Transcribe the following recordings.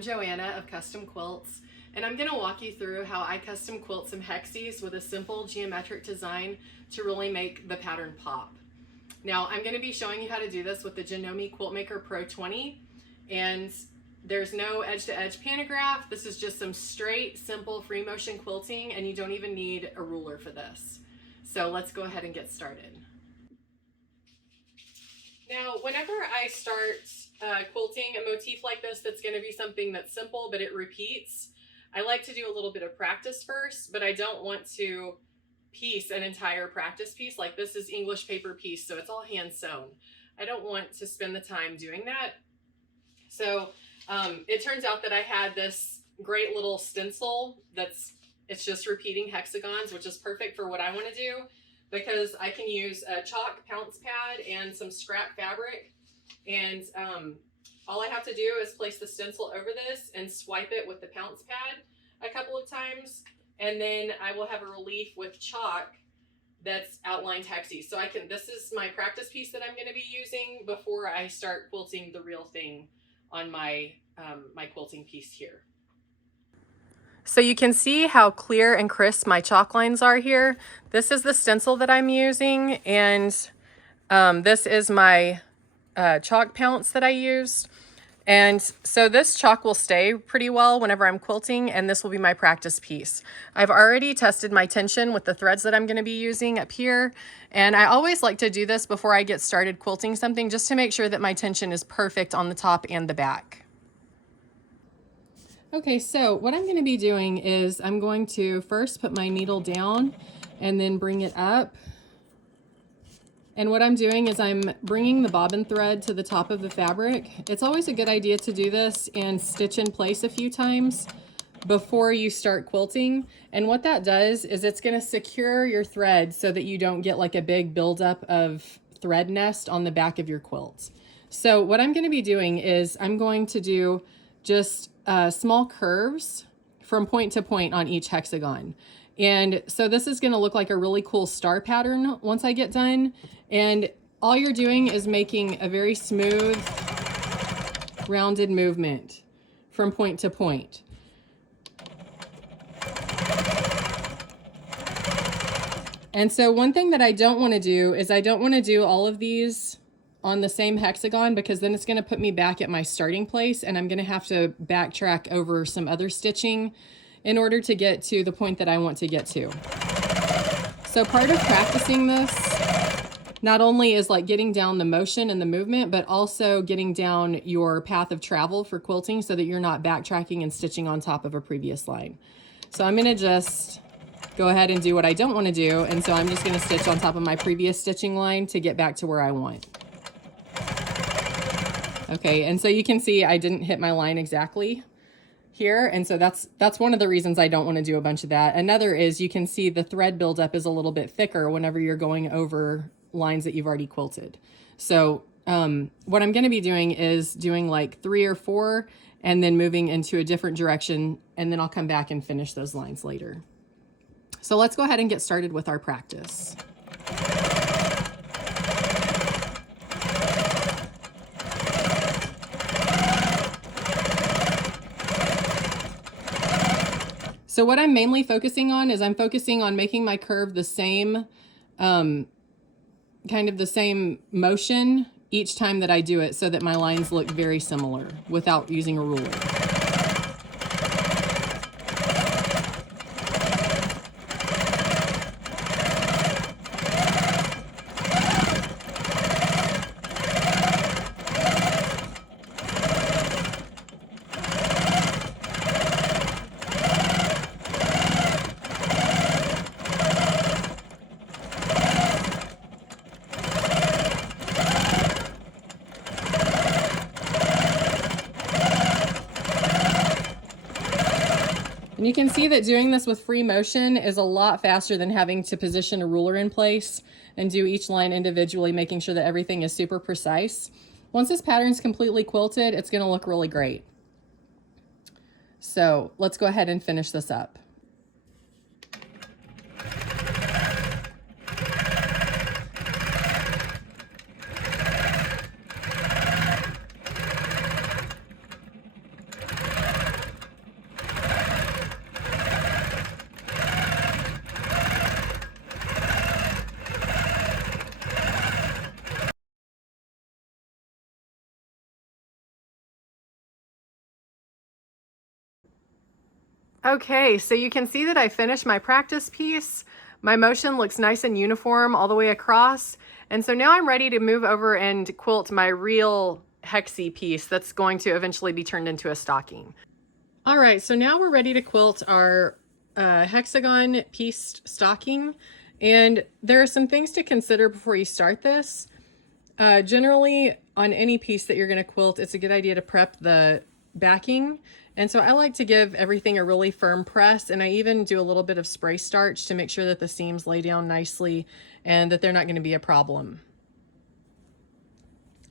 I'm Joanna of Kustom Quilts, and I'm going to walk you through how I custom quilt some hexies with a simple geometric design to really make the pattern pop. Now, I'm going to be showing you how to do this with the Janome Quilt Maker Pro 20, and there's no edge-to-edge pantograph. This is just some straight, simple free motion quilting, and you don't even need a ruler for this. So let's go ahead and get started. Now, whenever I start quilting a motif like this, that's going to be something that's simple, but it repeats, I like to do a little bit of practice first, but I don't want to piece an entire practice piece. Like this is English paper piece, so it's all hand sewn. I don't want to spend the time doing that. So it turns out that I had this great little stencil it's just repeating hexagons, which is perfect for what I want to do, because I can use a chalk pounce pad and some scrap fabric, and all I have to do is place the stencil over this and swipe it with the pounce pad a couple of times, and then I will have a relief with chalk that's outlined hexies. So this is my practice piece that I'm going to be using before I start quilting the real thing on my my quilting piece here. So you can see how clear and crisp my chalk lines are here. This is the stencil that I'm using, and this is my chalk pounce that I used. And so this chalk will stay pretty well whenever I'm quilting, and this will be my practice piece. I've already tested my tension with the threads that I'm going to be using up here, and I always like to do this before I get started quilting something, just to make sure that my tension is perfect on the top and the back. Okay, so what I'm going to be doing is I'm going to first put my needle down and then bring it up. And what I'm doing is I'm bringing the bobbin thread to the top of the fabric. It's always a good idea to do this and stitch in place a few times before you start quilting. And what that does is it's going to secure your thread so that you don't get like a big buildup of thread nest on the back of your quilt. So what I'm going to be doing is I'm going to do just small curves from point to point on each hexagon. And so this is going to look like a really cool star pattern once I get done. And all you're doing is making a very smooth, rounded movement from point to point. And so one thing that I don't want to do is I don't want to do all of these on the same hexagon, because then it's going to put me back at my starting place, and I'm going to have to backtrack over some other stitching in order to get to the point that I want to get to. So part of practicing this not only is like getting down the motion and the movement, but also getting down your path of travel for quilting so that you're not backtracking and stitching on top of a previous line. So I'm going to just go ahead and do what I don't want to do, and so I'm just going to stitch on top of my previous stitching line to get back to where I want. Okay, and so you can see I didn't hit my line exactly here, and so that's one of the reasons I don't want to do a bunch of that. Another is you can see the thread buildup is a little bit thicker whenever you're going over lines that you've already quilted. So what I'm going to be doing is doing like 3 or 4 and then moving into a different direction, and then I'll come back and finish those lines later. So let's go ahead and get started with our practice. So what I'm mainly focusing on is I'm focusing on making my curve the same, kind of the same motion each time that I do it, so that my lines look very similar without using a ruler. And you can see that doing this with free motion is a lot faster than having to position a ruler in place and do each line individually, making sure that everything is super precise. Once this pattern's completely quilted, it's going to look really great. So let's go ahead and finish this up. Okay, so you can see that I finished my practice piece. My motion looks nice and uniform all the way across. And so now I'm ready to move over and quilt my real hexie piece that's going to eventually be turned into a stocking. All right, so now we're ready to quilt our hexagon pieced stocking. And there are some things to consider before you start this. Generally, on any piece that you're going to quilt, it's a good idea to prep the backing. And so I like to give everything a really firm press, and I even do a little bit of spray starch to make sure that the seams lay down nicely and that they're not going to be a problem.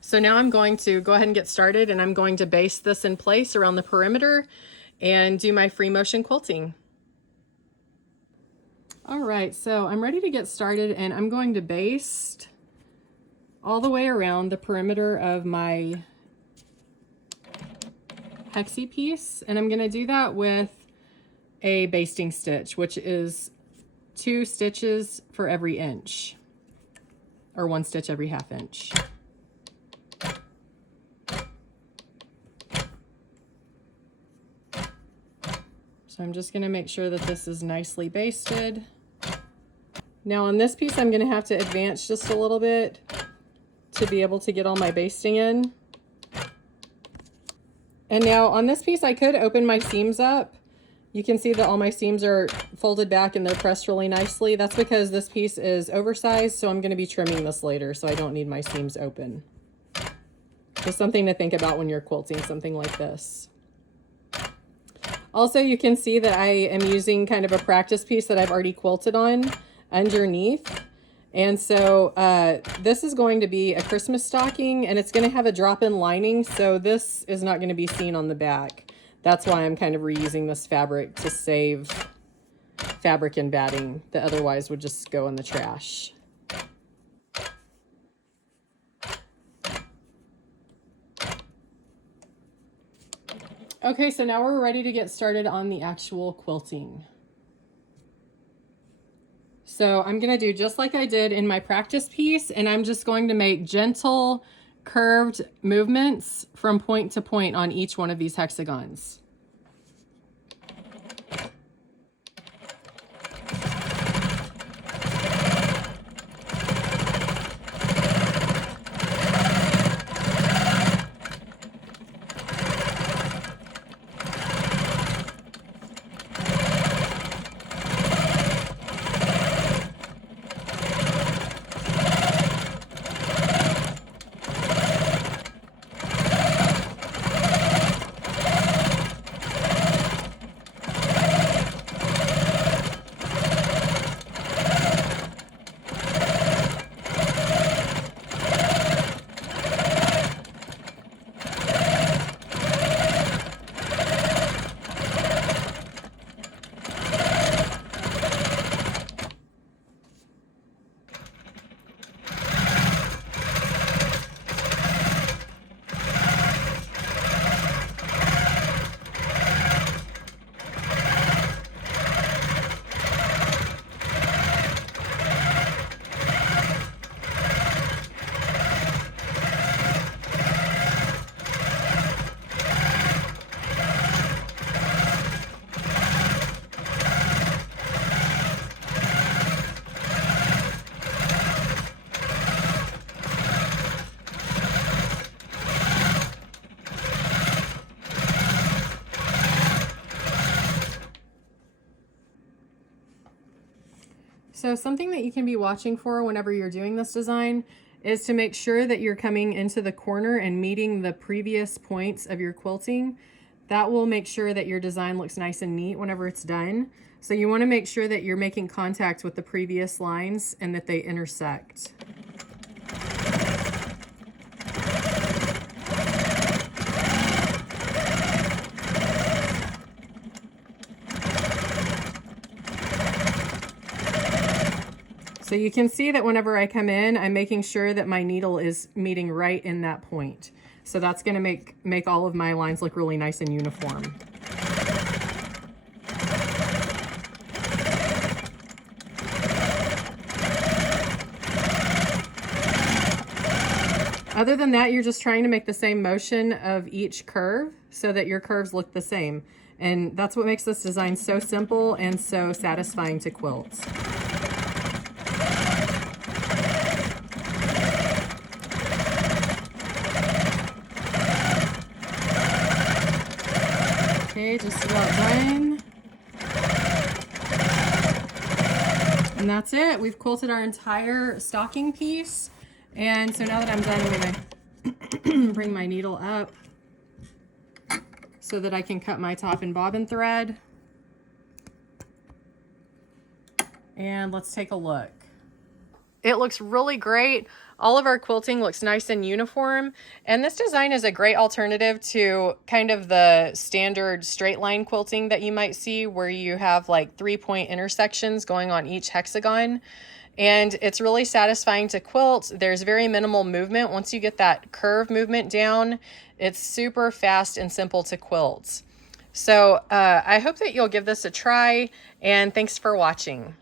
So now I'm going to go ahead and get started, and I'm going to baste this in place around the perimeter and do my free motion quilting. All right, so I'm ready to get started, and I'm going to baste all the way around the perimeter of my hexie piece, and I'm going to do that with a basting stitch, which is 2 stitches for every inch, or 1 stitch every half inch. So I'm just going to make sure that this is nicely basted. Now on this piece I'm going to have to advance just a little bit to be able to get all my basting in. And now on this piece I could open my seams up. You can see that all my seams are folded back and they're pressed really nicely. That's because this piece is oversized, so I'm going to be trimming this later, so I don't need my seams open. Just something to think about when you're quilting something like this. Also, you can see that I am using kind of a practice piece that I've already quilted on underneath. And so this is going to be a Christmas stocking, and it's going to have a drop-in lining, so this is not going to be seen on the back. That's why I'm kind of reusing this fabric to save fabric and batting that otherwise would just go in the trash. Okay, so now we're ready to get started on the actual quilting. So I'm going to do just like I did in my practice piece, and I'm just going to make gentle curved movements from point to point on each one of these hexagons. So something that you can be watching for whenever you're doing this design is to make sure that you're coming into the corner and meeting the previous points of your quilting. That will make sure that your design looks nice and neat whenever it's done. So you want to make sure that you're making contact with the previous lines and that they intersect. So you can see that whenever I come in, I'm making sure that my needle is meeting right in that point. So that's going to make all of my lines look really nice and uniform. Other than that, you're just trying to make the same motion of each curve so that your curves look the same. And that's what makes this design so simple and so satisfying to quilt. Okay, just about done. And that's it. We've quilted our entire stocking piece. And so now that I'm done, I'm gonna bring my needle up so that I can cut my top and bobbin thread. And let's take a look. It looks really great. All of our quilting looks nice and uniform. And this design is a great alternative to kind of the standard straight line quilting that you might see, where you have like 3-point intersections going on each hexagon. And it's really satisfying to quilt. There's very minimal movement. Once you get that curve movement down, it's super fast and simple to quilt. So I hope that you'll give this a try, and thanks for watching.